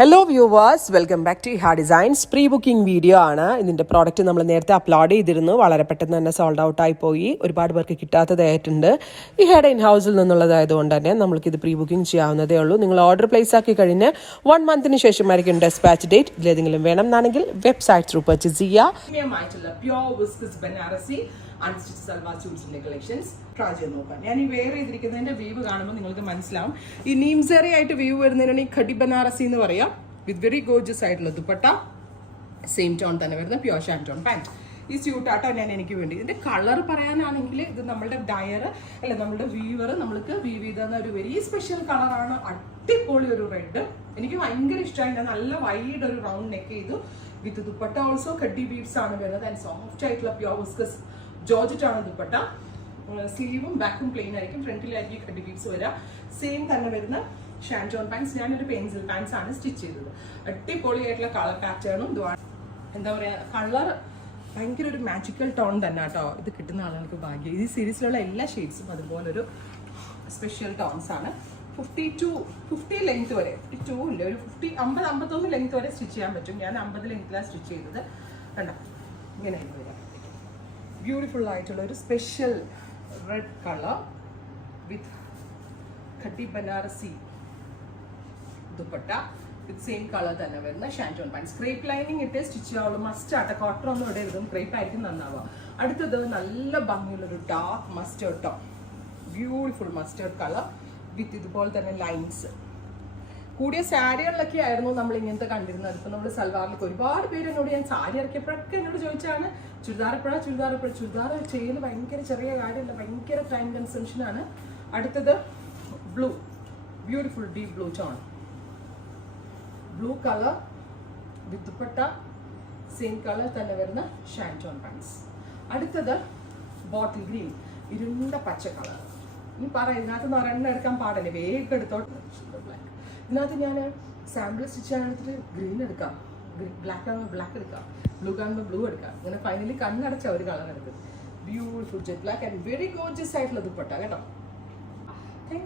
Hello viewers, welcome back to Iha designs. Pre booking video ആണ്. ഇതിൻ്റെ product നമ്മൾ നേരത്തെ അപ്ലോഡ് ചെയ്തിരുന്നു. വളരെ പെട്ടെന്ന് തന്നെ സോൾഡ് ഔട്ട് ആയി പോയി. ഒരുപാട് പേർക്ക് കിട്ടാത്തതായിട്ടുണ്ട്. ഇഹയുടെ ഇൻ ഹൗസിൽ നിന്നുള്ളതായതുകൊണ്ട് തന്നെ നമ്മൾക്കിത് പ്രീ ബുക്കിംഗ് ചെയ്യാവുന്നതേ ഉള്ളൂ. നിങ്ങൾ ഓർഡർ പ്ലേസ് ആക്കി കഴിഞ്ഞ് 1 മന്തിന് ശേഷമായിരിക്കും ഡെസ്പാച്ച് ഡേറ്റ്. ഇതിലേതെങ്കിലും വേണം എന്നാണെങ്കിൽ വെബ്സൈറ്റ് ത്രൂ പർച്ചേസ് ചെയ്യുക. അൺസ്റ്റിച്ച് സൽവാർ സ്യൂട്ട്സിന്റെ കളക്ഷൻസ് ട്രൈ ചെയ്ത് നോക്കാം. ഞാൻ ഈ വെയർ ചെയ്തിരിക്കുന്നതിന്റെ വീവ് കാണുമ്പോൾ നിങ്ങൾക്ക് മനസ്സിലാവും. ഈ നീംസറി ആയിട്ട് വീവ് വരുന്നതിനാണ് ഈ ഖടി ബനാറസി എന്ന് പറയാം. വിത്ത് വെരി ഗോർജസ് ആയിട്ടുള്ള ദുപ്പട്ട, സെയിം ടോൺ തന്നെ വരുന്ന പ്യോർ ഷാൻറ്റോൺ പാന്റ്. ഈ സ്യൂട്ടാട്ടോ ഞാൻ എനിക്ക് വേണ്ടി. ഇതിന്റെ കളർ പറയാനാണെങ്കിൽ ഇത് നമ്മളുടെ ഡയർ അല്ല, നമ്മുടെ വീവർ നമ്മൾക്ക് വീവ് ചെയ്തെന്ന ഒരു വെരി സ്പെഷ്യൽ കളറാണ്. അടിപൊളി ഒരു റെഡ്, എനിക്ക് ഭയങ്കര ഇഷ്ടമായി. നല്ല വൈഡ് ഒരു റൗണ്ട് നെക്ക് ചെയ്തു. വിത്ത് ദുപ്പട്ട ഓൾസോ ഖഡി ബീഡ്സ് ആണ് വരുന്നത്. ആൻഡ് സോഫ്റ്റ് ആയിട്ടുള്ള പ്യോർ വിസ്കസ് ജോർജറ്റ് ആണ് ദുപ്പട്ട. സ്ലീവും ബാക്കും പ്ലെയിൻ ആയിരിക്കും, ഫ്രണ്ടിലായിരിക്കും ഖഡി ബീഡ്സ് വരാം. സെയിം തന്നെ വരുന്ന ഷാൻറ്റോൺ പാൻസ്. ഞാനൊരു പെൻസിൽ പാൻസ് ആണ് സ്റ്റിച്ച് ചെയ്തത്. അടിപൊളിയായിട്ടുള്ള കളർ പാറ്റേണും എന്താ പറയാ, കളർ ഭയങ്കര ഒരു മാജിക്കൽ ടോൺ തന്നെ കേട്ടോ. ഇത് കിട്ടുന്ന ആളുകൾക്ക് ഭാഗ്യം. ഈ സീരീസിലുള്ള എല്ലാ ഷെയ്ഡ്സും അതുപോലൊരു സ്പെഷ്യൽ ടോൺസ് ആണ്. 50 ലെങ്ത് വരെ, 52 ഇല്ല, ഒരു 50-51 ലെങ്ത് വരെ സ്റ്റിച്ച് ചെയ്യാൻ പറ്റും. ഞാൻ 50 ലെങ്ത്തിലാണ് സ്റ്റിച്ച് ചെയ്തത്. കണ്ടോ, ഇങ്ങനെ വരാം. ബ്യൂട്ടിഫുൾ ആയിട്ടുള്ള ഒരു special red colour with khadi Banarasi dupatta with same colour തന്നെ വരുന്ന ഷാൻറ്റോൺ പാൻസ്. ക്രേപ്പ് ലൈനിങ് ഇട്ട് സ്റ്റിച്ച് ചെയ്യാവുള്ളൂ. മസ്റ്റ് ആട്ടെ, കോട്ടൺ ഒന്നും ഇവിടെ എഴുതും, ക്രേപ്പ് ആയിരിക്കും നന്നാവുക. അടുത്തത് നല്ല ഭംഗിയുള്ളൊരു dark mustard tone, beautiful mustard colour with ഇതുപോലെ തന്നെ ലൈൻസ്. കൂടിയ സാരികളിലൊക്കെ ആയിരുന്നു നമ്മൾ ഇങ്ങനത്തെ കണ്ടിരുന്നത്. ഇപ്പം നമ്മൾ സൽവാറിലേക്ക് ഒരുപാട് പേര് എന്നോട്, ഞാൻ സാരി ഇറക്കിയപ്പോഴൊക്കെ എന്നോട് ചോദിച്ചാണ് ചുരിദാർ എപ്പോഴാണ്, ചുരിദാർ ചെയ്യൽ ഭയങ്കര ചെറിയ കാര്യമല്ല, ഭയങ്കര ടൈം കൺസംഷൻ ആണ്. അടുത്തത് blue, beautiful deep blue tone, blue colour വിത്ത് ദുപ്പട്ട, സെയിം കളർ തന്നെ വരുന്ന ഷാൻറ്റോൺ പാൻസ്. അടുത്തത് ബോട്ടിൽ ഗ്രീൻ, ഇരുണ്ട പച്ച കളർ. ഇനി ഇതിനകത്ത് നിന്ന് ഒരെണ്ണം എടുക്കാൻ പാടില്ല, വേഗം എടുത്തോട്ട്. ഇതിനകത്ത് ഞാൻ സാമ്പിൾ സ്റ്റിച്ച് ചെയ്യാനെടുത്തിട്ട് ഗ്രീൻ എടുക്കാം, ബ്ലാക്ക് ആകുമ്പോൾ ബ്ലാക്ക് എടുക്കാം, ബ്ലൂ കാണുമ്പോൾ ബ്ലൂ എടുക്കാം. അങ്ങനെ ഫൈനലി കണ്ണടച്ച ഒരു കളർ എടുക്കും. Beautiful jet black and very gorgeous ആയിട്ടുള്ള ദുപ്പട്ട കേട്ടോ.